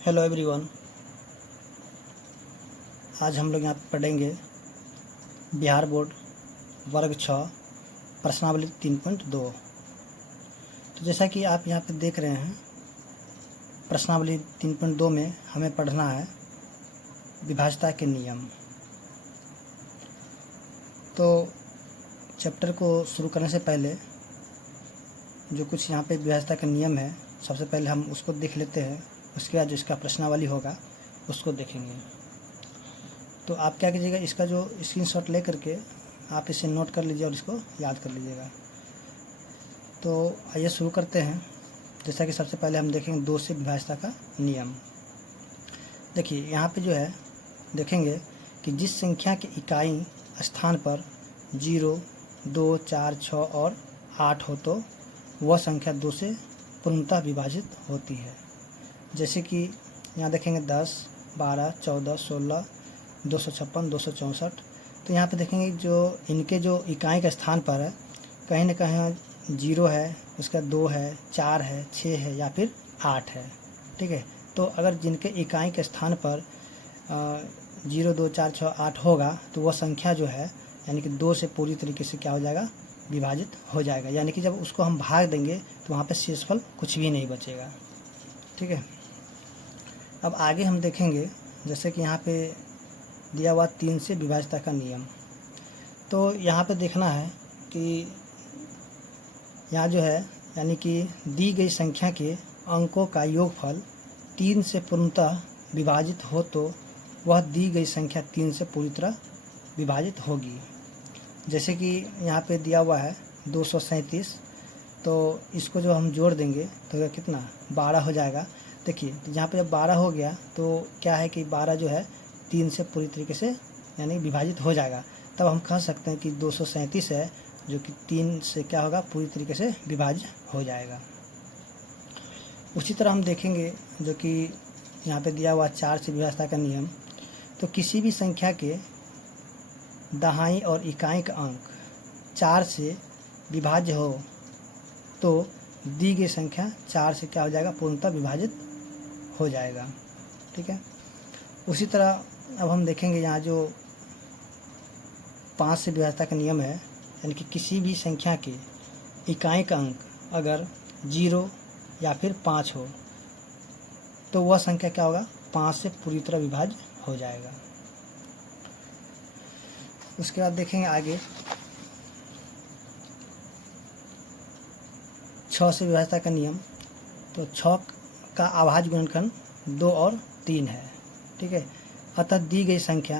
Hello everyone. आज हम लोग यहाँ पे पढ़ेंगे बिहार बोर्ड वर्ग 6 प्रश्नावली 3.2। तो जैसा कि आप यहाँ पे देख रहे हैं, प्रश्नावली 3.2 में हमें पढ़ना है विभाज्यता के नियम। तो चैप्टर को शुरू करने से पहले जो कुछ यहाँ पे विभाज्यता का नियम है, सबसे पहले हम उसको देख लेते हैं। उसके बाद जो इसका प्रश्नावली होगा उसको देखेंगे। तो आप क्या कीजिएगा, इसका जो स्क्रीनशॉट ले करके आप इसे नोट कर लीजिए और इसको याद कर लीजिएगा। तो आइए शुरू करते हैं। जैसा कि सबसे पहले हम देखेंगे 2 से विभाज्यता का नियम। देखिए यहाँ पे जो है देखेंगे कि जिस संख्या की इकाई स्थान पर 0, 2, 4, 6 और 8 हो तो वह संख्या 2 से पूर्णतः विभाजित होती है। जैसे कि यहाँ देखेंगे 10, 12, 14, 16, 256, 264। तो यहाँ पे देखेंगे जो इनके जो इकाई के स्थान पर है, कहीं ना कहीं 0 है, उसका 2 है, 4 है, 6 है या फिर 8 है। ठीक है। तो अगर जिनके इकाई के स्थान पर 0, 2, 4, 6, 8 होगा तो वह संख्या जो है यानी कि 2 से पूरी तरीके से क्या हो जाएगा, विभाजित हो जाएगा। यानी कि जब उसको हम भाग देंगे तो वहाँ पे शेषफल कुछ भी नहीं बचेगा। ठीक है। अब आगे हम देखेंगे, जैसे कि यहाँ पे दिया हुआ 3 से विभाज्यता का नियम। तो यहाँ पे देखना है कि यहाँ जो है यानी कि दी गई संख्या के अंकों का योगफल 3 से पूर्णतः विभाजित हो तो वह दी गई संख्या 3 से पूरी तरह विभाजित होगी। जैसे कि यहाँ पे दिया हुआ है 237, तो इसको जो हम जोड़ देंगे तो कितना 12 हो जाएगा। देखिए तो यहाँ पे जब 12 हो गया तो क्या है कि 12 जो है 3 से पूरी तरीके से यानी विभाजित हो जाएगा। तब हम कह सकते हैं कि 237 है जो कि 3 से क्या होगा, पूरी तरीके से विभाज्य हो जाएगा। उसी तरह हम देखेंगे जो कि यहाँ पे दिया हुआ 4 से विभाज्यता का नियम। तो किसी भी संख्या के दहाई और इकाई का अंक 4 से विभाज्य हो तो दी गई संख्या 4 से क्या हो जाएगा, पूर्णतः विभाजित हो जाएगा। ठीक है। उसी तरह अब हम देखेंगे यहाँ जो 5 से विभाज्यता का नियम है, यानी कि किसी भी संख्या के इकाई का अंक अगर 0 या फिर 5 हो तो वह संख्या क्या होगा, 5 से पूरी तरह विभाज्य हो जाएगा। उसके बाद देखेंगे आगे 6 से विभाज्यता का नियम। तो 6 का अभाज्य गुणनखंड 2 और 3 है। ठीक है। अतः दी गई संख्या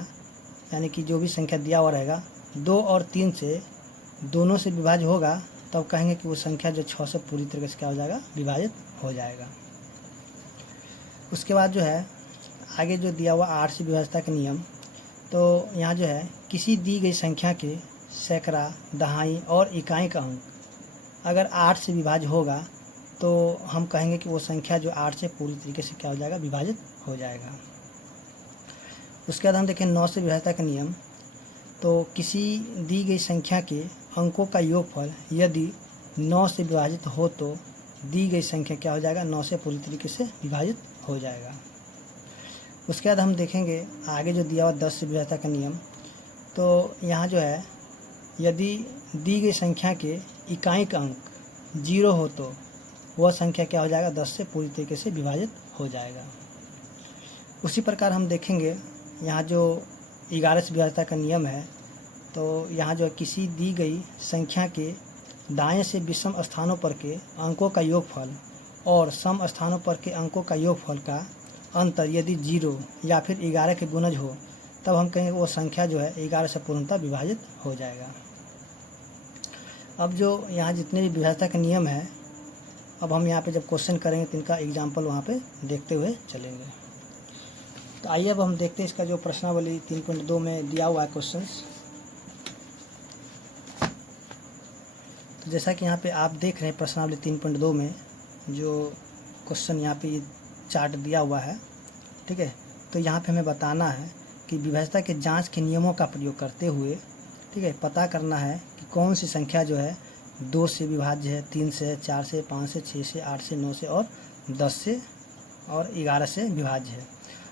यानी कि जो भी संख्या दिया हुआ रहेगा 2 और 3 से दोनों से विभाज्य होगा, तब कहेंगे कि वो संख्या जो 6 से पूरी तरीके से क्या हो जाएगा, विभाजित हो जाएगा। उसके बाद जो है आगे जो दिया हुआ 8 से विभाज्यता का नियम। तो यहाँ जो है किसी दी गई संख्या के सैकड़ा, दहाई और इकाई का अंक अगर 8 से विभाज्य होगा तो हम कहेंगे कि वो संख्या जो 8 से पूरी तरीके से क्या हो जाएगा, विभाजित हो जाएगा। उसके बाद हम देखें 9 से विभाज्यता का नियम। तो किसी दी गई संख्या के अंकों का योगफल यदि 9 से विभाजित हो तो दी गई संख्या क्या हो जाएगा, 9 से पूरी तरीके से विभाजित हो जाएगा। उसके बाद हम देखेंगे आगे जो दिया हुआ 10 से विभाज्यता का नियम। तो यहाँ जो है यदि दी गई संख्या के इकाई का अंक 0 हो तो वह संख्या क्या हो जाएगा, 10 से पूरी तरीके से विभाजित हो जाएगा। उसी प्रकार हम देखेंगे यहाँ जो 11 से विभाज्यता का नियम है। तो यहाँ जो किसी दी गई संख्या के दाएं से विषम स्थानों पर के अंकों का योगफल और सम स्थानों पर के अंकों का योगफल का अंतर यदि 0 या फिर 11 के गुणज हो तब हम कहेंगे वो संख्या जो है 11 से पूर्णतः विभाजित हो जाएगा। अब जो यहाँ जितने भी विभाज्यता के नियम है, अब हम यहाँ पे जब क्वेश्चन करेंगे तो इनका एग्जाम्पल वहाँ पे देखते हुए चलेंगे। तो आइए अब हम देखते हैं इसका जो प्रश्नावली 3.2 में दिया हुआ है क्वेश्चंस। तो जैसा कि यहाँ पे आप देख रहे हैं प्रश्नावली 3.2 में जो क्वेश्चन यहाँ पे चार्ट दिया हुआ है। ठीक है। तो यहाँ पे हमें बताना है कि विभाज्यता के जांच के नियमों का प्रयोग करते हुए, ठीक है, पता करना है कि कौन सी संख्या जो है 2 से विभाज्य है, 3 से, 4 से, 5 से, 6 से, 8 से, 9 से और 10 से और 11 से विभाज्य है।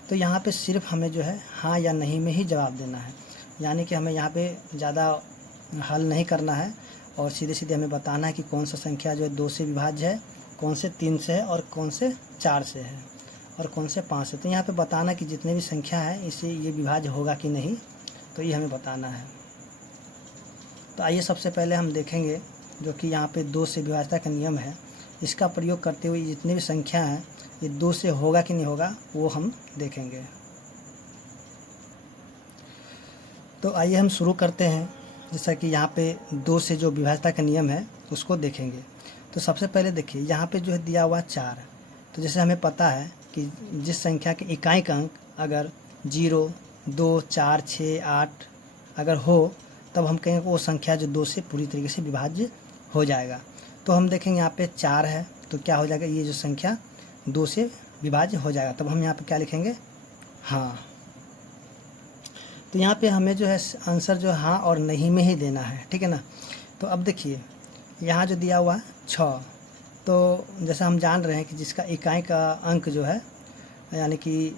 तो यहाँ पे सिर्फ हमें जो है हाँ या नहीं में ही जवाब देना है, यानी कि हमें यहाँ पे ज़्यादा हल नहीं करना है और सीधे सीधे हमें बताना है कि कौन सा संख्या जो है 2 से विभाज्य है, कौन से 3 से है और कौन से 4 से है और कौन से 5 से। तो यहाँ पे बताना कि जितने भी संख्या है इसे ये विभाज्य होगा कि नहीं, तो ये हमें बताना है। तो आइए सबसे पहले हम देखेंगे जो कि यहाँ पे 2 से विभाज्यता का नियम है, इसका प्रयोग करते हुए जितनी भी संख्या है ये 2 से होगा कि नहीं होगा वो हम देखेंगे। तो आइए हम शुरू करते हैं। जैसा कि यहाँ पे 2 से जो विभाज्यता का नियम है उसको देखेंगे। तो सबसे पहले देखिए यहाँ पे जो है दिया हुआ 4। तो जैसे हमें पता है कि जिस संख्या के इकाई का अंक अगर 0, 2, 4, 6, 8 अगर हो तब हम कहेंगे वो संख्या जो 2 से पूरी तरीके से विभाज्य हो जाएगा। तो हम देखेंगे यहाँ पे 4 है तो क्या हो जाएगा, ये जो संख्या 2 से विभाज्य हो जाएगा। तब हम यहाँ पे क्या लिखेंगे, हाँ। तो यहाँ पे हमें जो है आंसर जो हाँ और नहीं में ही देना है, ठीक है ना। तो अब देखिए यहाँ जो दिया हुआ 6, तो जैसा हम जान रहे हैं कि जिसका इकाई का अंक जो है यानी कि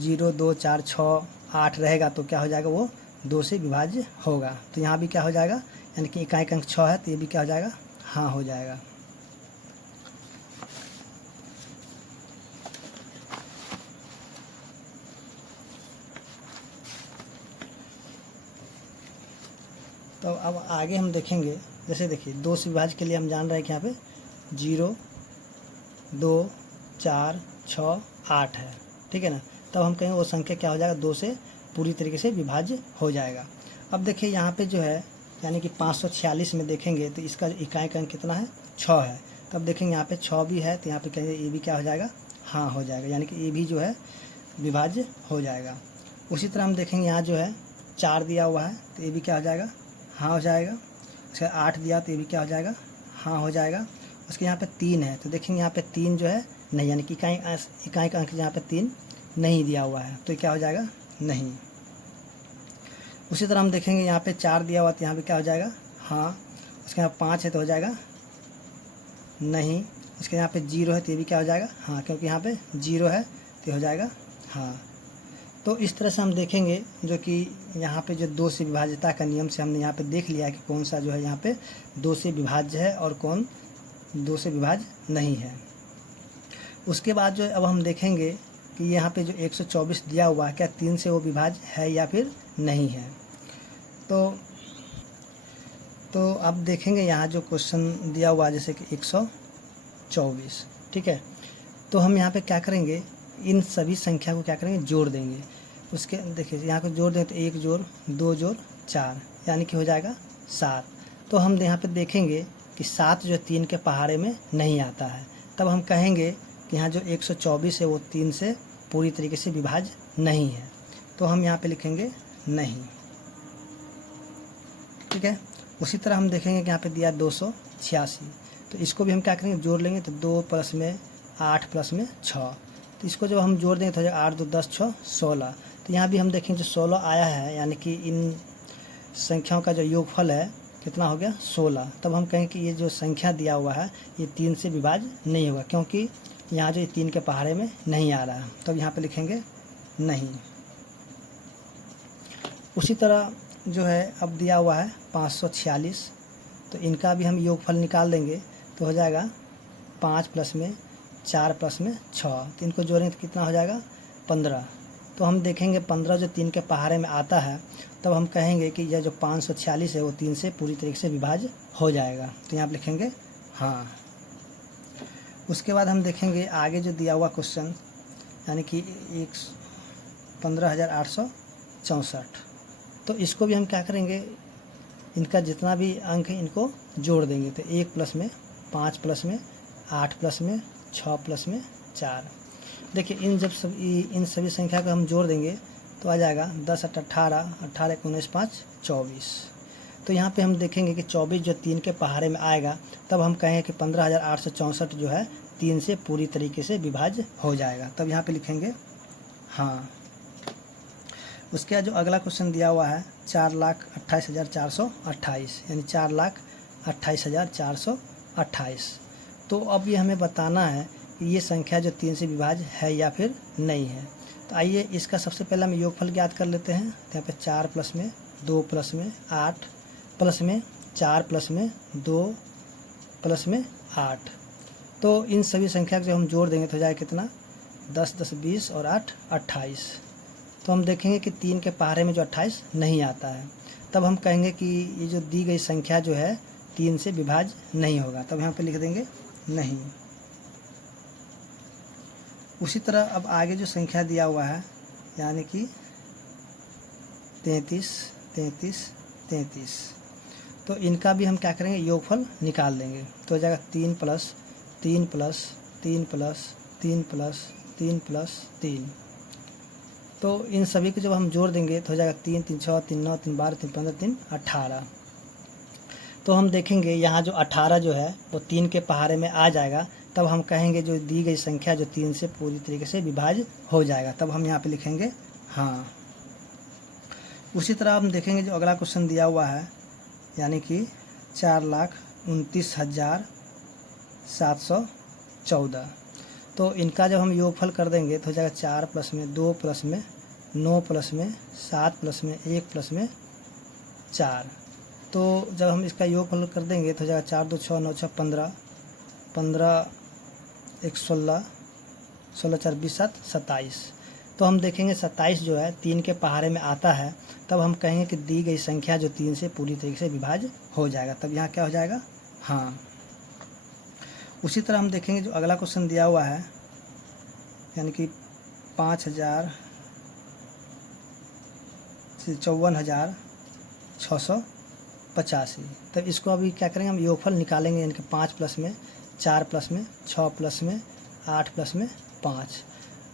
0, 2, 4, 6, 8 रहेगा तो क्या हो जाएगा, वो 2 से विभाज्य होगा। तो यहाँ भी क्या हो जाएगा, यानी कि इकाई का अंक 6 है तो ये भी क्या हो जाएगा, हाँ हो जाएगा। तो अब आगे हम देखेंगे, जैसे देखिए 2 से विभाज्य के लिए हम जान रहे हैं कि यहाँ पे 0, 2, 4, 6, 8 है, ठीक है ना। तब हम कहेंगे वो संख्या क्या हो जाएगा, 2 से पूरी तरीके से विभाज्य हो जाएगा। अब देखिए यहाँ पे जो है यानी कि 546 में देखेंगे तो इसका इकाई का अंक कितना है, 6 है। तब देखेंगे यहाँ पे 6 भी है तो यहाँ पे कहेंगे ये भी क्या हो जाएगा, हाँ हो जाएगा, यानी कि ये भी जो है विभाज्य हो जाएगा। उसी तरह हम देखेंगे यहाँ जो है 4 दिया हुआ है तो ये भी क्या हो जाएगा, हाँ हो जाएगा। उसके 8 दिया तो ये भी क्या हो जाएगा, हाँ हो जाएगा। उसके यहाँ पे 3 है तो देखेंगे यहाँ पे 3 जो है नहीं, यानी कि इकाई का अंक यहाँ पे 3 नहीं दिया हुआ है तो ये क्या हो जाएगा, नहीं। उसी तरह हम देखेंगे यहाँ पे 4 दिया हुआ तो यहाँ पे क्या हो जाएगा, हाँ। उसके यहाँ 5 है तो हो जाएगा नहीं। उसके यहाँ पे 0 है तो ये भी क्या हो जाएगा, हाँ, क्योंकि यहाँ पे 0 है तो हो जाएगा हाँ। तो इस तरह से हम देखेंगे जो कि यहाँ पे जो 2 से विभाज्यता का नियम से हमने यहाँ पे देख लिया कि कौन सा जो है यहाँ पे 2 से विभाज्य है और कौन 2 से विभाज्य नहीं है। उसके बाद जो अब हम देखेंगे कि यहाँ पे जो 124 दिया हुआ है क्या 3 से वो विभाज्य है या फिर नहीं है। तो अब देखेंगे यहाँ जो क्वेश्चन दिया हुआ है जैसे कि 124, ठीक है। तो हम यहाँ पे क्या करेंगे, इन सभी संख्या को क्या करेंगे, जोड़ देंगे। उसके देखिए यहाँ को जोड़ दें तो 1 जोड़ 2 जोड़ 4 यानी कि हो जाएगा 7। तो हम यहाँ पे देखेंगे कि 7 जो 3 के पहाड़े में नहीं आता है। तब हम कहेंगे कि यहाँ जो 124 है वो 3 से पूरी तरीके से विभाज्य नहीं है। तो हम यहाँ पे लिखेंगे नहीं, ठीक है। उसी तरह हम देखेंगे कि यहाँ पे दिया 286, तो इसको भी हम क्या करेंगे, जोड़ लेंगे। तो 2 प्लस में 8 प्लस में 6, तो इसको जब हम जोड़ देंगे तो हो जाएगा 8 2 10 6 16। तो यहाँ भी हम देखेंगे जो 16 आया है यानी कि इन संख्याओं का जो योगफल है कितना हो गया, 16। तब हम कहेंगे कि ये जो संख्या दिया हुआ है ये 3 से विभाज्य नहीं होगा क्योंकि यहाँ जो 3 के पहाड़े में नहीं आ रहा है। तब यहाँ पे लिखेंगे नहीं। उसी तरह जो है अब दिया हुआ है 546, तो इनका भी हम योगफल निकाल देंगे तो हो जाएगा 5 प्लस में 4 प्लस में 6, तो इनको जोड़ेंगे तो कितना हो जाएगा 15। तो हम देखेंगे 15 जो 3 के पहाड़े में आता है तब हम कहेंगे कि यह जो 546 है वो 3 से पूरी तरीके से विभाज्य हो जाएगा। तो यहाँ पर लिखेंगे हाँ। उसके बाद हम देखेंगे आगे जो दिया हुआ क्वेश्चन यानी कि 15,864, तो इसको भी हम क्या करेंगे, इनका जितना भी अंक है इनको जोड़ देंगे। तो 1 प्लस में 5 प्लस में 8 प्लस में 6 प्लस में 4। देखिए इन सभी संख्या को हम जोड़ देंगे तो आ जाएगा 10 8 18 18 19 5 24। तो यहाँ पे हम देखेंगे कि 24 जो 3 के पहाड़े में आएगा तब हम कहेंगे कि 15,864 जो है 3 से पूरी तरीके से विभाज्य हो जाएगा। तब यहाँ पे लिखेंगे हाँ। उसके बाद जो अगला क्वेश्चन दिया हुआ है 4,28,428 यानी 4,28,428। तो अब ये हमें बताना है ये संख्या जो 3 से विभाज्य है या फिर नहीं है। तो आइए इसका सबसे पहले हम योगफल ज्ञात कर लेते हैं। तो यहाँ पे 4 प्लस में 2 प्लस में 8 प्लस में 4 प्लस में 2 प्लस में 8। तो इन सभी संख्या को जब हम जोड़ देंगे तो हो जाएगा कितना, 10 10 20 और 8 28। तो हम देखेंगे कि 3 के पहाड़े में जो 28 नहीं आता है, तब हम कहेंगे कि ये जो दी गई संख्या जो है 3 से विभाज्य नहीं होगा। तब यहाँ पे लिख देंगे नहीं। उसी तरह अब आगे जो संख्या दिया हुआ है यानी कि 33 33 33, तो इनका भी हम क्या करेंगे, योगफल निकाल लेंगे। तो हो जाएगा 3 plus 3 plus 3 plus 3 plus 3 plus 3। तो इन सभी को जब हम जोड़ देंगे तो हो जाएगा 3 3 6 3 9 3 12 3 15 3 18। तो हम देखेंगे यहाँ जो 18 जो है वो 3 के पहाड़े में आ जाएगा। तब हम कहेंगे जो दी गई संख्या जो 3 से पूरी तरीके से विभाज्य हो जाएगा। तब हम यहाँ पे लिखेंगे हाँ। उसी तरह हम देखेंगे जो अगला क्वेश्चन दिया हुआ है यानी कि 4,29,714। तो इनका जब हम योगफल कर देंगे तो हो जाएगा 4 प्लस में 2 प्लस में 9 प्लस में 7 प्लस में 1 प्लस में 4। तो जब हम इसका योगफल कर देंगे तो हो जाएगा 4 2 6 9 6 15 15 1 16 16 4 20 7 27। तो हम देखेंगे 27 जो है 3 के पहाड़े में आता है। तब हम कहेंगे कि दी गई संख्या जो 3 से पूरी तरीके से विभाज्य हो जाएगा। तब यहाँ क्या हो जाएगा, हाँ। उसी तरह हम देखेंगे जो अगला क्वेश्चन दिया हुआ है यानी कि 54,685। तब इसको अभी क्या करेंगे, हम योगफल निकालेंगे। यानी कि 5 प्लस में 4 प्लस में 6 प्लस में 8 प्लस में 5।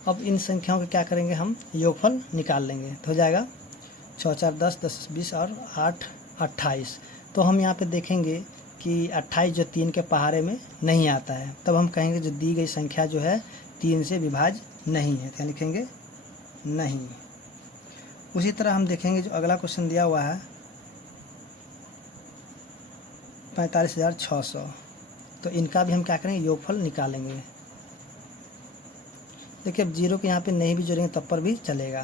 अब इन संख्याओं का क्या करेंगे, हम योगफल निकाल लेंगे। तो हो जाएगा 6 4 10 10 20 और 8 28। तो हम यहाँ पे देखेंगे कि 28 जो 3 के पहाड़े में नहीं आता है। तब हम कहेंगे जो दी गई संख्या जो है 3 से विभाज्य नहीं है। क्या लिखेंगे, नहीं। उसी तरह हम देखेंगे जो अगला क्वेश्चन दिया हुआ है 45,600। तो इनका भी हम क्या करेंगे, योगफल निकालेंगे। देखिए अब जीरो के यहाँ पे नहीं भी जोड़ेंगे तब पर भी चलेगा।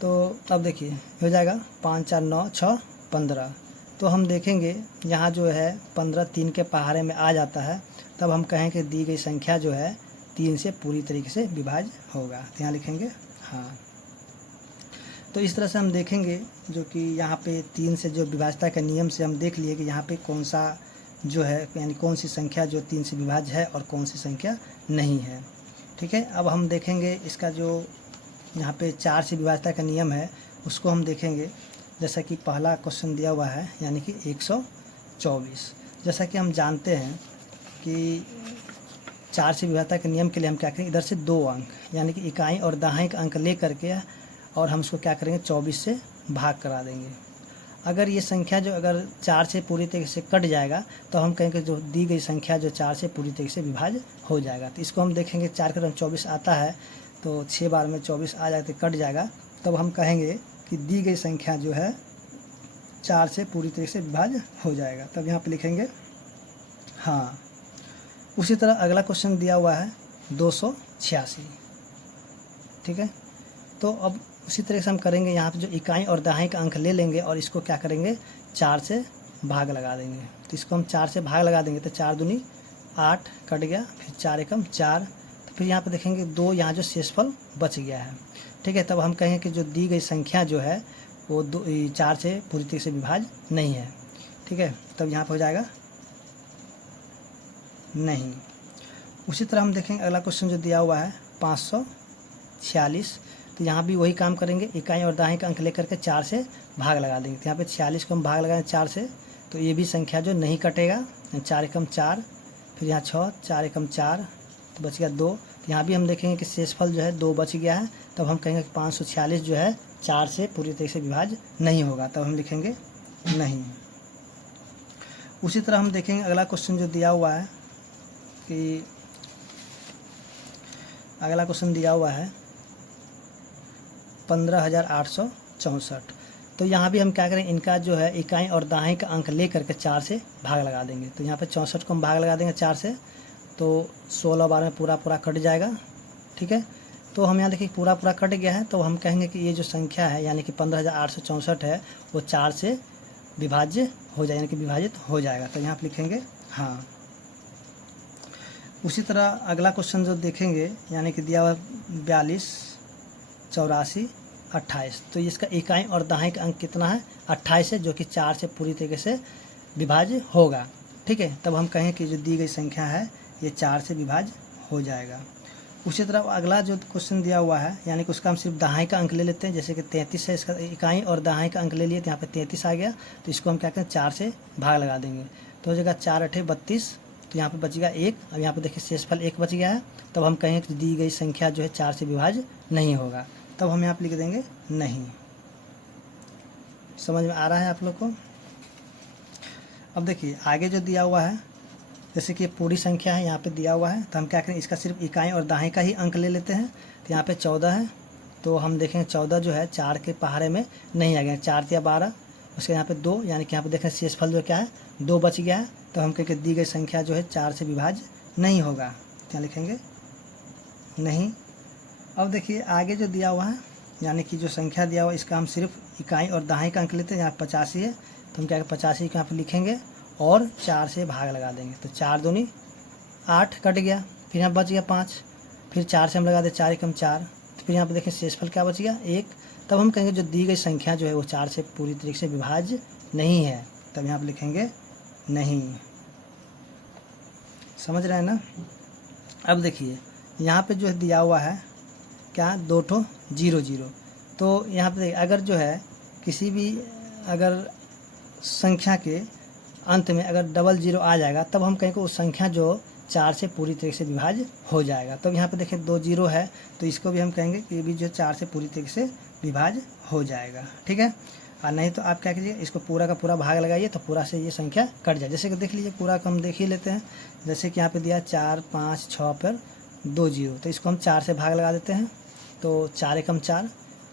तो अब देखिए हो जाएगा 5 4 9 6 15। तो हम देखेंगे यहाँ जो है 15 3 के पहाड़े में आ जाता है। तब हम कहें कि दी गई संख्या जो है 3 से पूरी तरीके से विभाज्य होगा। तो यहाँ लिखेंगे हाँ। तो इस तरह से हम देखेंगे जो कि यहाँ पे 3 से जो विभाज्यता के नियम से हम देख लिए कि यहाँ पे कौन सा जो है यानी कौन सी संख्या जो 3 से विभाज्य है और कौन सी संख्या नहीं है। ठीक है, अब हम देखेंगे इसका जो यहाँ पे 4 से विभाज्यता का नियम है उसको हम देखेंगे। जैसा कि पहला क्वेश्चन दिया हुआ है यानी कि 124। जैसा कि हम जानते हैं कि 4 से विभाज्यता के नियम के लिए हम क्या करेंगे, इधर से 2 अंक यानी कि इकाई और दहाई का अंक ले करके और हम उसको क्या करेंगे 24 से भाग करा देंगे। अगर ये संख्या जो अगर 4 से पूरी तरीके से कट जाएगा तो हम कहेंगे जो दी गई संख्या जो 4 से पूरी तरीके से विभाज्य हो जाएगा। तो इसको हम देखेंगे 4 के 24 आता है तो 6 बार में 24 आ जाए तो कट जाएगा। तब हम कहेंगे कि दी गई संख्या जो है 4 से पूरी तरीके से विभाज्य हो जाएगा। तब यहाँ पे लिखेंगे हाँ। उसी तरह अगला क्वेश्चन दिया हुआ है 286। ठीक है, तो अब उसी तरह से हम करेंगे। यहाँ पे जो इकाई और दहाई का अंक ले लेंगे और इसको क्या करेंगे 4 से भाग लगा देंगे। तो इसको हम 4 से भाग लगा देंगे तो 4 दूनी 8 कट गया, फिर 4 एकम 4। तो फिर यहाँ पे देखेंगे 2 यहाँ जो शेषफल बच गया है। ठीक है, तब हम कहेंगे कि जो दी गई संख्या जो है वो 4 से पूरी तरीके से विभाज्य नहीं है। ठीक है, तब यहाँ पर हो जाएगा नहीं। उसी तरह हम देखेंगे अगला क्वेश्चन जो दिया हुआ है 546। तो यहाँ भी वही काम करेंगे, इकाई और दहाई का अंक लेकर के 4 से भाग लगा देंगे। तो यहाँ पे 46 को हम भाग लगाएं 4 से तो ये भी संख्या जो नहीं कटेगा। 4 एकम 4, फिर यहाँ 6 4 एकम 4 तो बच गया 2। तो यहाँ भी हम देखेंगे कि शेषफल जो है 2 बच गया है। तब हम कहेंगे कि 546 जो है 4 से पूरी तरीके से विभाज्य नहीं होगा। तब हम लिखेंगे नहीं। उसी तरह हम देखेंगे अगला क्वेश्चन जो दिया हुआ है कि अगला क्वेश्चन दिया हुआ है 15,864। तो यहाँ भी हम क्या करें, इनका जो है इकाई और दहाई का अंक ले करके 4 से भाग लगा देंगे। तो यहाँ पे 64 को हम भाग लगा देंगे 4 से तो 16 12 में पूरा पूरा कट जाएगा। ठीक है, तो हम यहाँ देखिए पूरा पूरा कट गया है, तो हम कहेंगे कि ये जो संख्या है यानी कि 15,864 है वो 4 से विभाज्य हो जाए, यानी कि विभाजित हो जाएगा। तो यहाँ आप लिखेंगे हाँ। उसी तरह अगला क्वेश्चन जो देखेंगे यानी कि दिया हुआ 42, 84, 28, तो इसका इकाई और दहाई का अंक कितना है 28 है, जो कि 4 से पूरी तरीके से विभाज्य होगा। ठीक है, तब हम कहें कि जो दी गई संख्या है ये 4 से विभाज्य हो जाएगा। उसी तरह अगला जो क्वेश्चन दिया हुआ है यानी कि उसका हम सिर्फ दहाई का अंक ले लेते हैं, जैसे कि 33 है, इसका इकाई और दहाई का अंक ले लिए तो यहाँ पे 33 आ गया, तो इसको हम क्या करें 4 से भाग लगा देंगे, तो हो जाएगा 4 8 32, तो यहाँ पे बचेगा 1। अब यहाँ पे देखिए शेषफल 1 बच गया है, तब हम कहें कि दी गई संख्या जो है 4 से विभाज्य नहीं होगा, तब हम यहाँ पे लिख देंगे नहीं। समझ में आ रहा है आप लोग को? अब देखिए आगे जो दिया हुआ है, जैसे कि पूरी संख्या है यहाँ पे दिया हुआ है, तो हम क्या करें इसका सिर्फ इकाई और दहाई का ही अंक ले लेते हैं। तो यहाँ पे 14 है, तो हम देखेंगे 14 जो है 4 के पहाड़े में नहीं आ गया, 4 या 12, उसके यहाँ पे 2, यानी कि यहाँ पे देखें शेषफल जो क्या है 2 बच गया है, तो हम कहेंगे दी गई संख्या जो है 4 से विभाज्य नहीं होगा। क्या लिखेंगे? नहीं। अब देखिए आगे जो दिया हुआ है यानी कि जो संख्या दिया हुआ है इसका हम सिर्फ इकाई और दहाई का अंक लेते हैं। यहाँ 85 है, तो हम क्या 85 को यहाँ पे लिखेंगे और 4 से भाग लगा देंगे, तो 4 दूनी 8 कट गया, फिर यहाँ बच गया 5, फिर 4 से हम लगा दे 4 एकम 4, तो फिर यहाँ पे देखें शेषफल क्या बच गया 1। तब हम कहेंगे जो दी गई संख्या जो है वो 4 से पूरी तरीके से विभाज्य नहीं है, तब यहाँ पे लिखेंगे नहीं। समझ रहे हैं ना? अब देखिए यहाँ पे जो है दिया हुआ है क्या 2 ठो 0 0, तो यहाँ पे अगर जो है किसी भी अगर संख्या के अंत में अगर डबल 0 आ जाएगा तब हम कहेंगे उस संख्या जो 4 से पूरी तरीके से विभाज्य हो जाएगा। तब यहाँ पे देखिए 2 0 है, तो इसको भी हम कहेंगे कि ये भी जो 4 से पूरी तरीके से विभाज्य हो जाएगा। ठीक है, और नहीं तो आप क्या कीजिए इसको पूरा का पूरा भाग लगाइए, तो पूरा से ये संख्या कट जाए। जैसे कि देख लीजिए पूरा का हम देख ही लेते हैं, जैसे कि यहाँ पे दिया 4 5 6 पर 2 0, तो इसको हम 4 से भाग लगा देते हैं, तो 4 एकम 4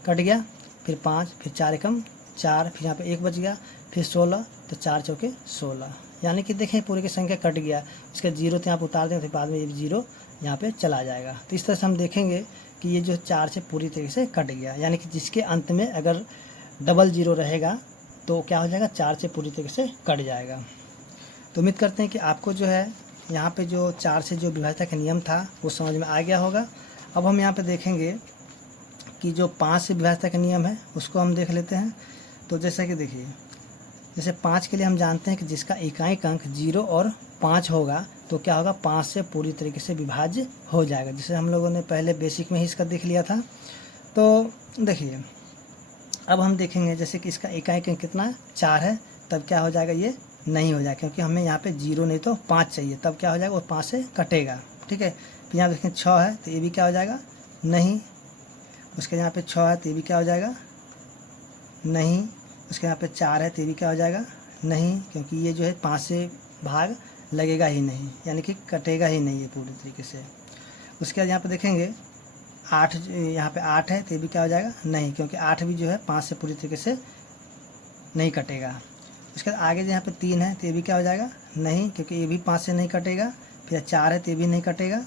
कट गया, फिर 5, फिर 4 एकम 4, फिर यहाँ पे 1 बच गया, फिर 16, तो 4 चौके 16, यानी कि देखें पूरे की संख्या कट गया। इसका 0 तो यहाँ पर उतार दें, फिर बाद में ये 0 यहाँ पे चला जाएगा। तो इस तरह से हम देखेंगे कि ये जो 4 से पूरी तरीके से कट गया, यानी कि जिसके अंत में अगर डबल 0 रहेगा तो क्या हो जाएगा 4 से पूरी तरीके से कट जाएगा। तो उम्मीद करते हैं कि आपको जो है यहाँ पे जो 4 से जो विभाज्यता का नियम था वो समझ में आ गया होगा। अब हम यहाँ पे देखेंगे कि जो 5 से विभाज्यता का नियम है उसको हम देख लेते हैं। तो जैसा कि देखिए जैसे 5 के लिए हम जानते हैं कि जिसका इकाई अंक 0 और 5 होगा तो क्या होगा 5 से पूरी तरीके से विभाज्य हो जाएगा, जिसे हम लोगों ने पहले बेसिक में ही इसका देख लिया था। तो देखिए अब हम देखेंगे जैसे कि इसका इकाई अंक कितना 4 है, तब क्या हो जाएगा ये नहीं हो जाएगा, क्योंकि हमें यहाँ पे 0 नहीं तो 5 चाहिए, तब क्या हो जाएगा वो 5 से कटेगा। ठीक है, तो यहाँ देखें 6 है तो ये भी क्या हो जाएगा नहीं, उसके यहाँ पे 6 है तो ये भी क्या हो जाएगा नहीं, उसके यहाँ पे 4 है तो ये भी क्या हो जाएगा नहीं, क्योंकि ये जो है 5 से भाग लगेगा ही नहीं, यानी कि कटेगा ही नहीं ये पूरी तरीके से। उसके बाद यहाँ पे देखेंगे 8, यहाँ पे 8 है तो ये भी क्या हो जाएगा नहीं, क्योंकि 8 भी जो है 5 से पूरी तरीके से नहीं कटेगा। उसके बाद आगे यहाँ पे 3 है तो ये भी क्या हो जाएगा नहीं, क्योंकि ये भी 5 से नहीं कटेगा। फिर 4 है तो ये भी नहीं कटेगा।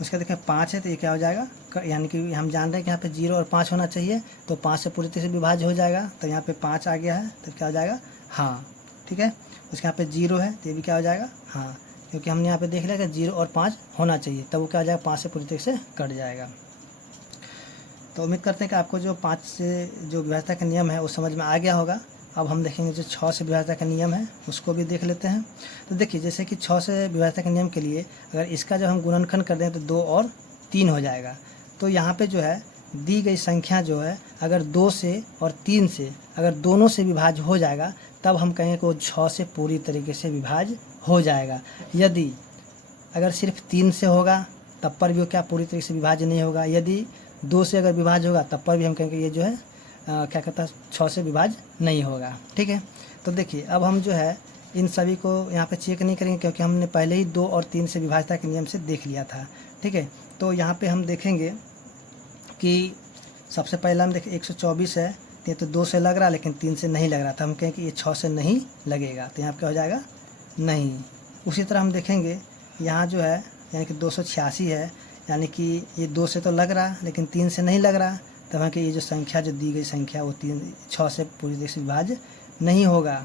उसके बाद देखें 5 है तो ये क्या हो जाएगा, यानी कि हम जान रहे हैं कि यहाँ पे 0 और 5 होना चाहिए, तो 5 से पूरी तरह से विभाज्य हो जाएगा, तो यहाँ पे 5 आ गया है तो क्या हो जाएगा हाँ। ठीक है, उसके यहाँ पे 0 है तो ये भी क्या हो जाएगा हाँ, क्योंकि हमने यहाँ पे देख लिया कि 0 और 5 होना चाहिए, तब वो क्या हो जाएगा 5 से पूरी तरह से कट जाएगा। तो उम्मीद करते हैं कि आपको जो 5 से जो विभाज्यता का नियम है वो समझ में आ गया होगा। अब हम देखेंगे जो 6 से विभाज्यता का नियम है उसको भी देख लेते हैं। तो देखिए जैसे कि 6 से विभाज्यता के नियम के लिए अगर इसका जब हम गुणनखंड कर दें तो 2 और 3 हो जाएगा। तो यहाँ पे जो है दी गई संख्या जो है अगर 2 से और 3 से अगर दोनों से विभाज्य हो जाएगा तब हम कहेंगे कि वो 6 से पूरी तरीके से विभाज्य हो जाएगा। यदि अगर सिर्फ 3 से होगा तब पर भी वो क्या पूरी तरीके से विभाज्य नहीं होगा। यदि 2 से अगर विभाज्य होगा तब पर भी हम कहेंगे ये जो है क्या कहता है 6 से विभाज्य नहीं होगा। ठीक है, तो देखिए अब हम जो है इन सभी को यहाँ पे चेक नहीं करेंगे, क्योंकि हमने पहले ही 2 और 3 से विभाज्यता के नियम से देख लिया था। ठीक है, तो यहाँ पे हम देखेंगे कि सबसे पहला हम देखें 124 है, ये तो 2 से लग रहा है लेकिन 3 से नहीं लग रहा था, हम कहें कि ये 6 से नहीं लगेगा, तो यहाँ क्या हो जाएगा नहीं। उसी तरह हम देखेंगे यहाँ जो है यानी कि 286 है, यानी कि ये 2 से तो लग रहा लेकिन 3 से नहीं लग रहा, तब है कि ये जो संख्या जो दी गई संख्या वो 6 से पूरी तरीके से विभाज्य नहीं होगा।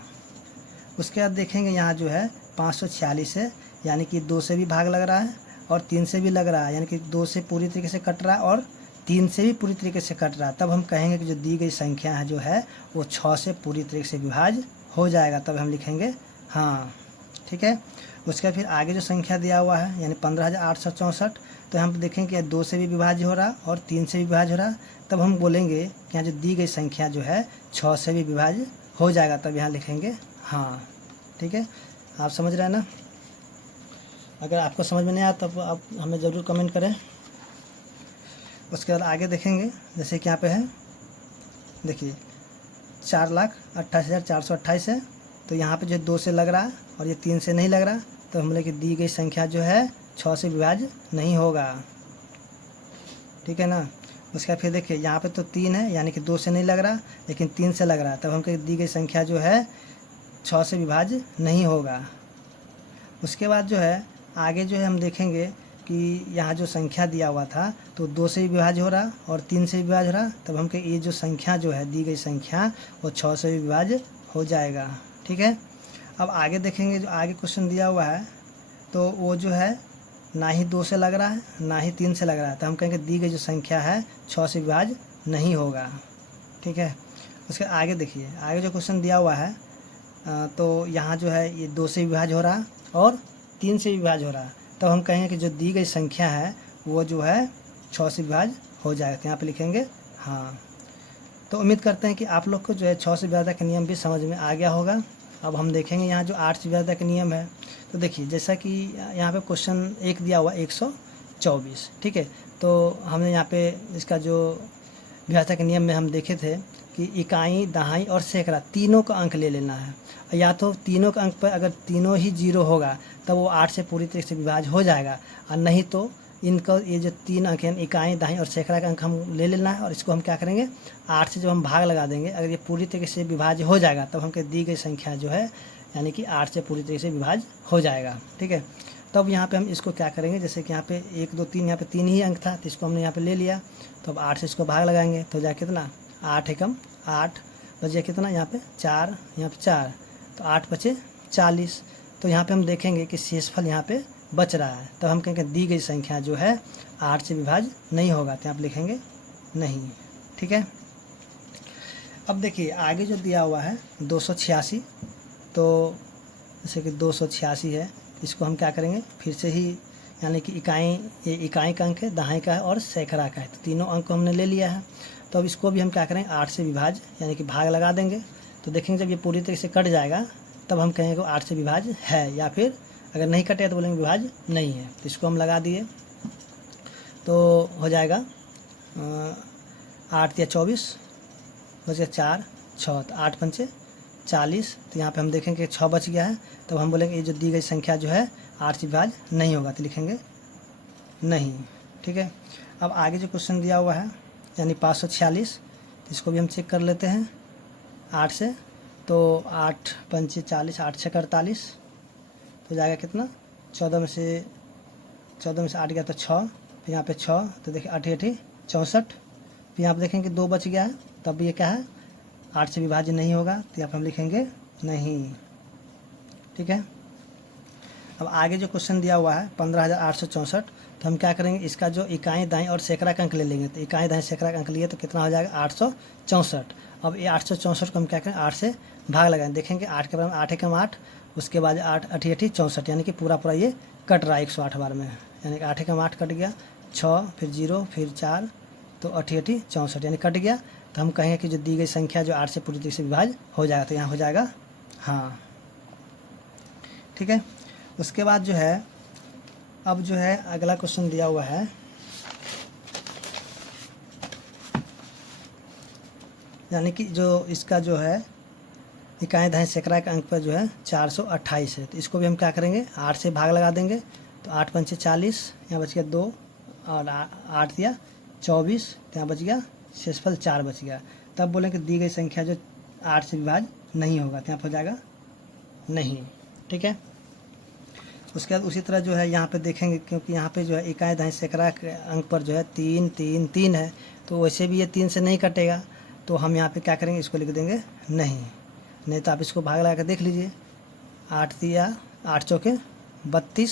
उसके बाद देखेंगे यहाँ जो है 546 है, यानी कि 2 से भी भाग लग रहा है और 3 से भी लग रहा है, यानी कि 2 से पूरी तरीके से कट रहा है और 3 से भी पूरी तरीके से कट रहा है। तब हम कहेंगे कि जो दी गई संख्या है जो है वो 6 से पूरी तरीके से विभाज्य हो जाएगा, तब हम लिखेंगे हाँ। ठीक है। उसके बाद फिर आगे जो संख्या दिया हुआ है यानी 15,864, तो हम देखेंगे कि 2 से भी विभाज्य हो रहा और 3 से भी विभाज्य हो रहा, तब हम बोलेंगे कि यहाँ जो दी गई संख्या जो है 6 से भी विभाज्य हो जाएगा, तब यहाँ लिखेंगे हाँ। ठीक है, आप समझ रहे हैं ना। अगर आपको समझ में नहीं आया तब आप हमें ज़रूर कमेंट करें। उसके बाद आगे देखेंगे, जैसे कि यहाँ पे है देखिए 4,28,428 है, तो यहाँ पे जो 2 से लग रहा है और ये 3 से नहीं लग रहा, तो हम लोग की दी गई संख्या जो है 6 से विभाज्य नहीं होगा। ठीक है ना। उसके बाद फिर देखिए यहाँ पे तो 3 है, यानी कि 2 से नहीं लग रहा लेकिन 3 से लग रहा, तब हमको दी गई संख्या जो है 6 से विभाज्य नहीं होगा। उसके बाद जो है आगे जो है हम देखेंगे कि यहाँ जो संख्या दिया हुआ था तो 2 से भी विभाज्य हो रहा और 3 से भी विभाज्य हो रहा, तब हमको ये जो संख्या जो है दी गई संख्या वो 6 से भी विभाज्य हो जाएगा। ठीक है। अब आगे देखेंगे, जो आगे क्वेश्चन दिया हुआ है तो वो जो है ना ही 2 से लग रहा है ना ही 3 से लग रहा है, तो हम कहेंगे दी गई जो संख्या है 6 से विभाज्य नहीं होगा। ठीक है। उसके आगे देखिए, आगे जो क्वेश्चन दिया हुआ है तो यहाँ जो है ये 2 से विभाज्य हो रहा और 3 से विभाज्य हो रहा, तब हम कहेंगे कि जो दी गई संख्या है वो जो है 6 से विभाज्य हो जाएगा, तो यहाँ पे लिखेंगे हाँ। तो उम्मीद करते हैं कि आप लोग को जो है 6 से विभाज्यता का नियम भी समझ में आ गया होगा। अब हम देखेंगे यहाँ जो 8 से विभाज्यता का नियम है, तो देखिए जैसा कि यहाँ पे क्वेश्चन 1 दिया हुआ 124। ठीक है, तो हमने यहाँ पे इसका जो विभाज्यता के नियम में हम देखे थे कि इकाई, दहाई और सैकड़ा तीनों का अंक ले लेना है, या तो तीनों का अंक पर अगर तीनों ही 0 होगा तब वो 8 से पूरी तरीके से विभाज्य हो जाएगा, और नहीं तो इनका ये जो 3 अंक हैं इकाई, दहाई और सैकड़ा का अंक हम ले लेना है, और इसको हम क्या करेंगे 8 से जब हम भाग लगा देंगे, अगर ये पूरी तरीके से विभाज्य हो जाएगा तब हमको दी गई संख्या जो है यानी कि 8 से पूरी तरीके से विभाज्य हो जाएगा। ठीक है। तब यहाँ पे हम इसको क्या करेंगे, जैसे कि यहाँ पे 1 2 3 यहाँ पे 3 ही अंक था तो इसको हमने यहाँ पे ले लिया, तो अब 8 से इसको भाग लगाएंगे तो जाए कितना 8 एकम 8 बचे कितना यहाँ पे 4, यहाँ पे 4, तो 8 बचे 40। तो यहाँ पे हम देखेंगे कि शेषफल यहाँ पे बच रहा है, तब हम कहेंगे दी गई संख्या जो है 8 से विभाज्य नहीं होगा, तो यहाँ पे लिखेंगे नहीं। ठीक है। अब देखिए आगे जो दिया हुआ है 286, तो जैसे कि 286 है, इसको हम क्या करेंगे फिर से ही, यानी कि ये इकाई का अंक है, दहाई का है और सैकड़ा का है, तो तीनों अंक को हमने ले लिया है। तो अब इसको भी हम क्या करेंगे 8 से विभाज्य यानी कि भाग लगा देंगे, तो देखेंगे जब ये पूरी तरीके से कट जाएगा तब हम कहेंगे 8 से विभाज्य है, या फिर अगर नहीं कटे तो बोलेंगे विभाज्य नहीं है। तो इसको हम लगा दिए तो हो जाएगा 8 या 24 बच गया 4 6, तो 8 पंचे 40, तो यहाँ पे हम देखेंगे 6 बच गया है, तब हम बोलेंगे ये जो दी गई संख्या जो है 8 से विभाज्य नहीं होगा, तो लिखेंगे नहीं। ठीक है। अब आगे जो क्वेश्चन दिया हुआ है यानी 546, इसको भी हम चेक कर लेते हैं 8 से, तो 8 पंचे 40, 8 छः 48, तो जाएगा कितना 14 में से 8 गया तो 6, फिर यहाँ पे 6, तो देखिए 8 8 64, फिर यहाँ पे देखेंगे 2 बच गया है, तब ये क्या है 8 से विभाज्य नहीं होगा, तो यहाँ पर हम लिखेंगे नहीं। ठीक है। अब आगे जो क्वेश्चन दिया हुआ है 15,864, तो हम क्या करेंगे इसका जो इकाई, दाएं और सैकड़ा का अंक ले लेंगे, तो इकाई, दाएं, सैकड़ा का अंक लिए तो कितना हो जाएगा 864। अब ये 864 को हम क्या करें 8 से भाग लगाएं, देखेंगे 8 के बराबर 8 एकम 8, उसके बाद 8 8 64, यानी कि पूरा ये कट रहा है 108 बार में, यानी कि 8 एकम 8 कट गया, 6 फिर 0 फिर 4, तो 8 8 64 यानी कट गया, तो हम कहेंगे कि जो दी गई संख्या जो 8 से पूरी तरीके से विभाज्य हो जाएगा, तो यहाँ हो जाएगा हाँ। ठीक है। उसके बाद जो है अब जो है अगला क्वेश्चन दिया हुआ है यानी कि जो इसका जो है इकाई, दहाई, सैकड़ा का अंक पर जो है 428 है, तो इसको भी हम क्या करेंगे 8 से भाग लगा देंगे, तो 8 पंचे 40, यहाँ बच गया 2 और 8 दिया 24, तो यहाँ बच गया शेषफल 4 बच गया, तब बोलें कि दी गई संख्या जो 8 से विभाज्य नहीं होगा, तो यहाँ पर हो जाएगा नहीं। ठीक है। उसके बाद उसी तरह जो है यहाँ पे देखेंगे, क्योंकि यहाँ पे जो है इकाई दहाई सैकड़ा के अंक पर जो है 3 3 3 है, तो वैसे भी ये 3 से नहीं कटेगा, तो हम यहाँ पे क्या करेंगे, इसको लिख देंगे नहीं तो आप इसको भाग लगा कर देख लीजिए। 8 तिया 8 चौके 32,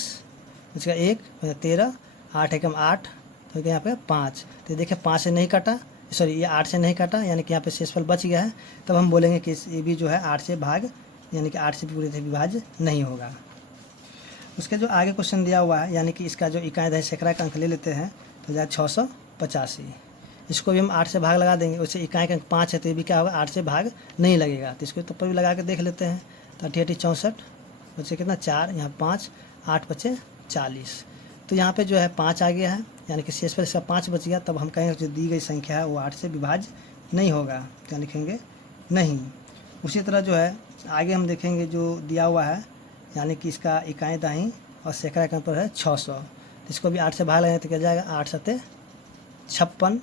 इसका 1 13, 8 एकम 8, तो यहाँ पे 5, तो देखिए 5 से नहीं कटा, सॉरी ये 8 से नहीं कटा, यानी कि यहाँ पे शेषफल बच गया है। तब हम बोलेंगे कि ये भी जो है 8 से भाग, यानी कि 8 से पूरी तरह विभाज्य नहीं होगा। उसके जो आगे क्वेश्चन दिया हुआ है, यानी कि इसका जो इकाई दहाई सैकड़ा का अंक ले लेते हैं, तो जाए 685, इसको भी हम 8 से भाग लगा देंगे। वैसे इकाई का अंक 5 है, तो ये भी क्या होगा, 8 से भाग नहीं लगेगा, तो इसको तो भी लगा के देख लेते हैं। तो 88 64 बच्चे कितना 4, यहाँ 5 8 बचे 40, तो यहाँ पे जो है 5 आ गया है, यानी कि शेषफल इसका 5 बच गया। तब हम कहेंगे जो दी गई संख्या है वो 8 से विभाज्य नहीं होगा, क्या लिखेंगे नहीं। उसी तरह जो है आगे हम देखेंगे जो दिया हुआ है, यानी कि इसका इकाई दाई और सैकड़ा का पर है 600, इसको भी 8 से भाग लगेंगे तो क्या जाएगा 8 सत्ते 56,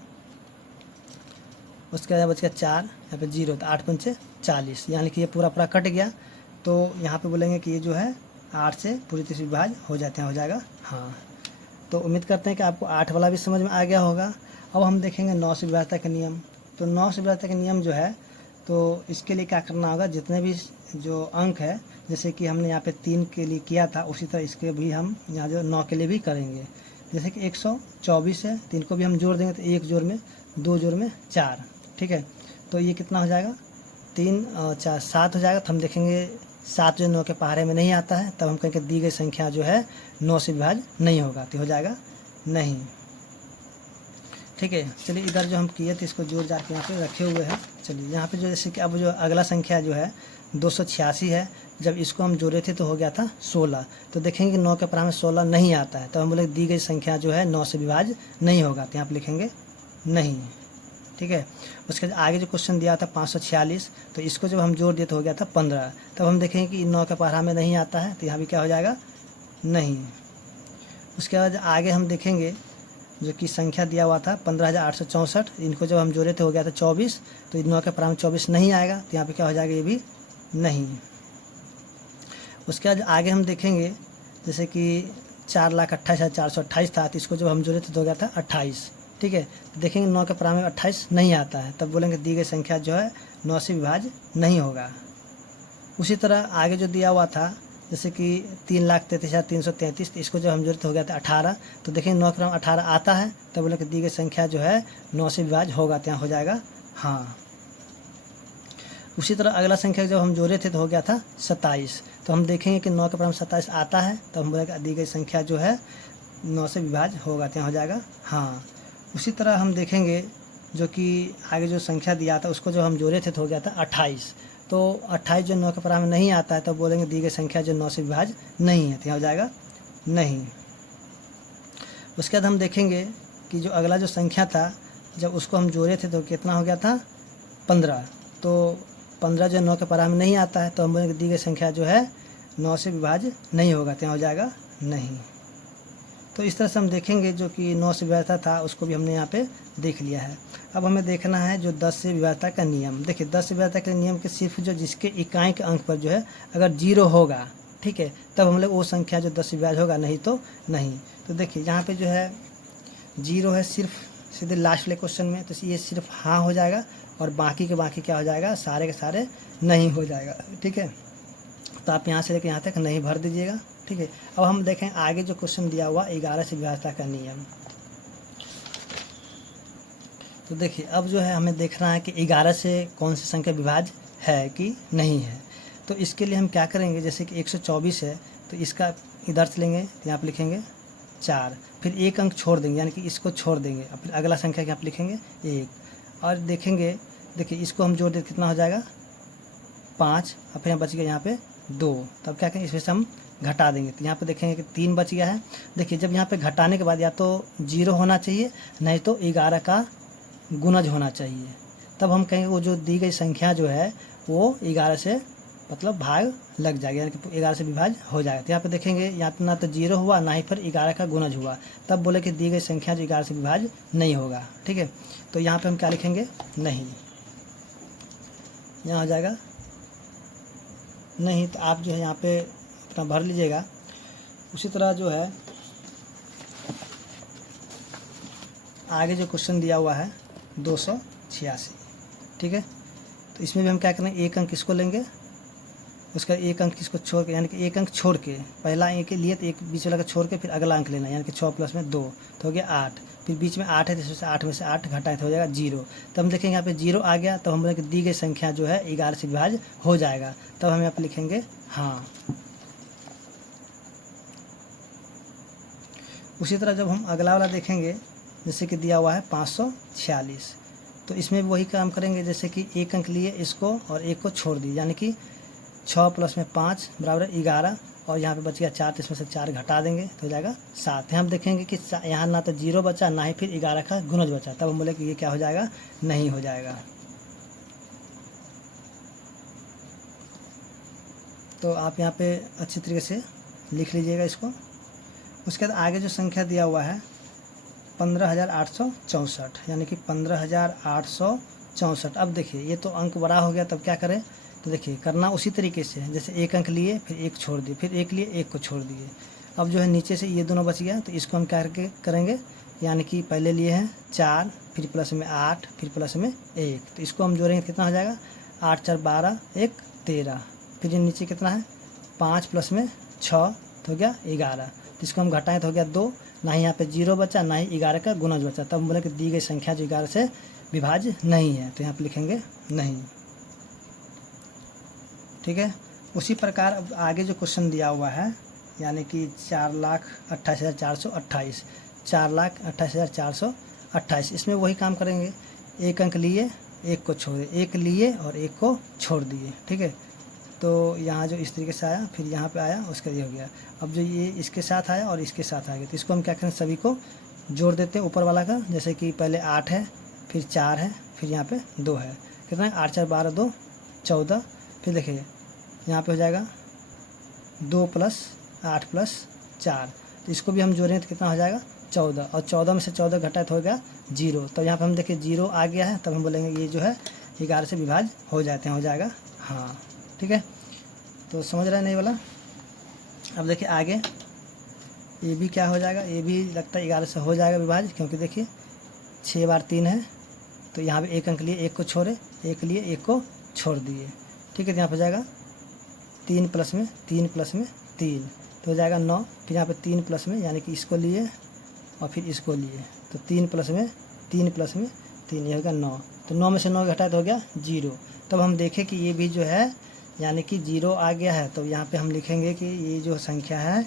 उसके बाद बच गया 4, यहाँ पे 0, तो 8 पंचे 40, यानी कि ये पूरा कट गया। तो यहाँ पे बोलेंगे कि ये जो है 8 से पूरी तरह से विभाज्य हो जाते हैं, हो जाएगा हाँ। तो उम्मीद करते हैं कि आपको 8 वाला भी समझ में आ गया होगा। अब हम देखेंगे 9 से विभाज्यता का नियम। तो 9 से विभाज्यता का नियम जो है, तो इसके लिए क्या करना होगा, जितने भी जो अंक है, जैसे कि हमने यहाँ पे 3 के लिए किया था, उसी तरह इसके भी हम यहाँ जो 9 के लिए भी करेंगे। जैसे कि 124 है, 3 को भी हम जोड़ देंगे, तो 1 जोड़ में 2 जोड़ में 4, ठीक है। तो ये कितना हो जाएगा, 3 4 7 हो जाएगा। तो हम देखेंगे 7 जो 9 के पहाड़े में नहीं आता है, तब हम कहेंगे दी गई संख्या जो है 9 से विभाज्य नहीं होगा, तो हो जाएगा नहीं, ठीक है। चलिए इधर जो हम किए थे इसको जोड़ जाके के यहाँ पे रखे हुए हैं। चलिए यहाँ पे जो जैसे कि अब जो अगला संख्या जो है 286 है, जब इसको हम जोड़े थे तो हो गया था 16, तो देखेंगे कि 9 के पहाड़े में 16 नहीं आता है, तो हम बोले दी गई संख्या जो है 9 से विभाज्य नहीं होगा, तो यहाँ पे लिखेंगे नहीं, ठीक है। उसके आगे जो क्वेश्चन दिया था 546, तो इसको जब हम जोड़ दिए तो हो गया था 15, तब हम देखेंगे कि 9 के पहाड़ा में नहीं आता है, तो यहाँ भी क्या हो जाएगा नहीं। उसके बाद आगे हम देखेंगे जो कि संख्या दिया हुआ था 15,864, इनको जब हम जोड़े थे हो गया था 24, तो 9 के पहाड़ा में 24 नहीं आएगा, तो यहाँ पे क्या हो जाएगा, ये भी नहीं। उसके बाद आगे हम देखेंगे जैसे कि 4,28,428 था, तो इसको जब हम जोड़े थे तो हो गया था 28, ठीक है। तो देखेंगे 9 के पहाड़ा में 28 नहीं आता है, तब बोलेंगे दी गई संख्या जो है 9 से विभाज्य नहीं होगा। उसी तरह आगे जो दिया हुआ था जैसे कि 3,33,333, तो इसको जब हम जोड़े तो हो गया था 18, तो देखेंगे 9 के पहाड़ा में 18 आता है, तब बोलेंगे दी गई संख्या जो है 9 से विभाज्य होगा, तो यहाँ हो जाएगा हाँ। उसी तरह अगला संख्या जब हम जोड़े थे तो हो गया था 27, तो हम देखेंगे कि 9 के पहाड़ा में 27 आता है, तो हम बोलेंगे दी गई संख्या जो है 9 से विभाज्य होगा, तो यहाँ हो जाएगा हाँ। उसी तरह हम देखेंगे जो कि आगे जो संख्या दिया था उसको जब हम जोड़े थे तो हो गया था 28, तो 28 जो 9 के पहाड़ा में नहीं आता है, तो बोलेंगे दी गई संख्या जो 9 से विभाज्य नहीं है, तो यहाँ हो जाएगा नहीं। उसके बाद हम देखेंगे कि जो अगला जो संख्या था जब उसको हम जोड़े थे तो कितना हो गया था 15, तो 15 जो 9 के पहाड़ा में नहीं आता है, तो हम बोलेंगे दी गई संख्या जो है 9 से विभाज्य नहीं होगा, तो यहाँ हो जाएगा नहीं। तो इस तरह से हम देखेंगे जो कि 9 से विभाज्यता था उसको भी हमने यहाँ पे देख लिया है। अब हमें देखना है जो 10 से विभाज्यता का नियम। देखिए 10 से विभाज्यता के नियम के सिर्फ जो जिसके इकाई के अंक पर जो है अगर 0 होगा, ठीक है, तब हम लोग वो संख्या जो 10 से विभाज्य होगा, नहीं तो नहीं। तो देखिए यहाँ पे जो है 0 है सिर्फ सीधे लास्ट वाले क्वेश्चन में, तो ये सिर्फ हाँ हो जाएगा, और बाकी के बाकी क्या हो जाएगा, सारे के सारे नहीं हो जाएगा, ठीक है। तो आप यहाँ से लेकर यहाँ तक नहीं भर दीजिएगा, ठीक है। अब हम देखें आगे जो क्वेश्चन दिया हुआ 11 से विभाज्यता का नियम। तो देखिए अब जो है हमें देखना है कि 11 से कौन सी संख्या विभाज्य है कि नहीं है। तो इसके लिए हम क्या करेंगे, जैसे कि 124 है, तो इसका इधर से लेंगे, तो यहाँ पर लिखेंगे 4, फिर एक अंक छोड़ देंगे, यानी कि इसको छोड़ देंगे, और फिर अगला संख्या यहाँ पर लिखेंगे 1, और देखेंगे देखिए इसको हम जोड़ दे कितना हो जाएगा 5, और फिर यहाँ बच गया यहाँ पे 2, तब क्या करेंगे इसमें से हम घटा देंगे, तो यहाँ पे देखेंगे कि 3 बच गया है। देखिए जब यहाँ पे घटाने के बाद या तो 0 होना चाहिए, नहीं तो 11 का गुणज होना चाहिए, तब हम कहेंगे वो जो दी गई संख्या जो है वो 11 से मतलब भाग लग जाएगा, यानी कि 11 से विभाज्य हो जाएगा। तो यहाँ पे देखेंगे या तो ना तो 0 हुआ, ना ही फिर 11 का गुणज हुआ, तब बोले कि दी गई संख्या जो 11 से विभाज्य नहीं होगा, ठीक है। तो यहाँ पे हम क्या लिखेंगे नहीं, यहाँ हो जाएगा नहीं। तो आप जो है यहाँ पे अपना भर लीजिएगा। उसी तरह जो है आगे जो क्वेश्चन दिया हुआ है 286, ठीक है। तो इसमें भी हम क्या करेंगे, एक अंक इसको लेंगे, उसका एक अंक इसको छोड़ के, यानी कि एक अंक छोड़ के, पहला अंक लिए तो एक बीच वाला का छोड़ के फिर अगला अंक लेना, यानी कि 6 + में 2 तो हो गया 8। फिर बीच में 8 है तो इसमें से 8 में से 8 घटाएं तो हो जाएगा 0। तब हम देखेंगे यहाँ पे 0 आ गया, तब हम बोलेंगे दी गई संख्या जो है 11 से विभाज्य हो जाएगा, तब हम यहाँ पे लिखेंगे हाँ। उसी तरह जब हम अगला वाला देखेंगे, जैसे कि दिया हुआ है 546, तो इसमें भी वही काम करेंगे, जैसे कि एक अंक लिए इसको और एक को छोड़ दी, यानी कि 6 + में 5 = 11, और यहाँ पे बच गया 4 तो इसमें से 4 घटा देंगे तो हो जाएगा 7। हम देखेंगे कि यहाँ ना तो 0 बचा, ना ही फिर 11 का गुणज बचा, तब हम बोले कि ये क्या हो जाएगा, नहीं हो जाएगा। तो आप यहाँ पे अच्छी तरीके से लिख लीजिएगा इसको। उसके बाद आगे जो संख्या दिया हुआ है 15,864, यानी कि 15,864। अब देखिए ये तो अंक बड़ा हो गया, तब क्या करें, तो देखिए करना उसी तरीके से, जैसे एक अंक लिए फिर एक छोड़ दिए, फिर एक लिए एक को छोड़ दिए। अब जो है नीचे से ये दोनों बच गया, तो इसको हम क्या करके करेंगे, यानी कि पहले लिए हैं 4, फिर प्लस में 8, फिर प्लस में 1, तो इसको हम जोड़ेंगे कितना हो जाएगा, 8 × 4 = 12, 1 13। फिर ये नीचे कितना है 5 + में 6 तो हो गया 11, तो इसको हम घटाएं तो हो गया 2, ना ही यहाँ पे 0 बचा, ना ही 11 का गुणज बचा, तब हम बोले कि दी गई संख्या जो 11 से विभाज्य नहीं है, तो यहाँ पे लिखेंगे नहीं, ठीक है। उसी प्रकार अब आगे जो क्वेश्चन दिया हुआ है, यानी कि 4,28,428, 4,28,428, इसमें वही काम करेंगे, एक अंक लिए एक को छोड़े, एक लिए और एक को छोड़ दिए, ठीक है। तो यहाँ जो इस तरीके से आया, फिर यहाँ पे आया, उसका ये हो गया। अब जो ये इसके साथ आया और इसके साथ आ गया, तो इसको हम क्या करें, सभी को जोड़ देते हैं ऊपर वाला का, जैसे कि पहले 8 है, फिर 4 है, फिर यहाँ पे 2 है, कितना है 8 × 4 = 12, 2 14। फिर देखिए यहाँ पे हो जाएगा 2 + 8 + 4, तो इसको भी हम जोड़ें तो कितना हो जाएगा 14, और 14 में से 14 घटाए तो हो गया 0। तो यहाँ पे हम देखिए 0 आ गया है, तब हम बोलेंगे ये जो है 11 से विभाज्य हो जाते हैं, हो जाएगा हाँ, ठीक है। तो समझ रहे हैं नहीं वाला। अब देखिए आगे ये भी क्या हो जाएगा, ये भी लगता है 11 से हो जाएगा विभाज्य, क्योंकि देखिए 6 बार 3 है, तो यहाँ पे एक अंक लिए एक को छोड़े, एक लिए एक को छोड़ दिए, ठीक है। तो यहाँ पर हो जाएगा 3 + में 3 + में 3 तो हो जाएगा 9। फिर यहाँ पे 3 + में, यानी कि इसको लिए और फिर इसको लिए, तो 3 + में 3 + में 3, ये होगा 9। तो 9 में से 9 घटाए तो हो गया 0। तब हम देखें कि ये भी जो है, यानी कि 0 आ गया है, तो यहाँ पे हम लिखेंगे कि ये जो संख्या है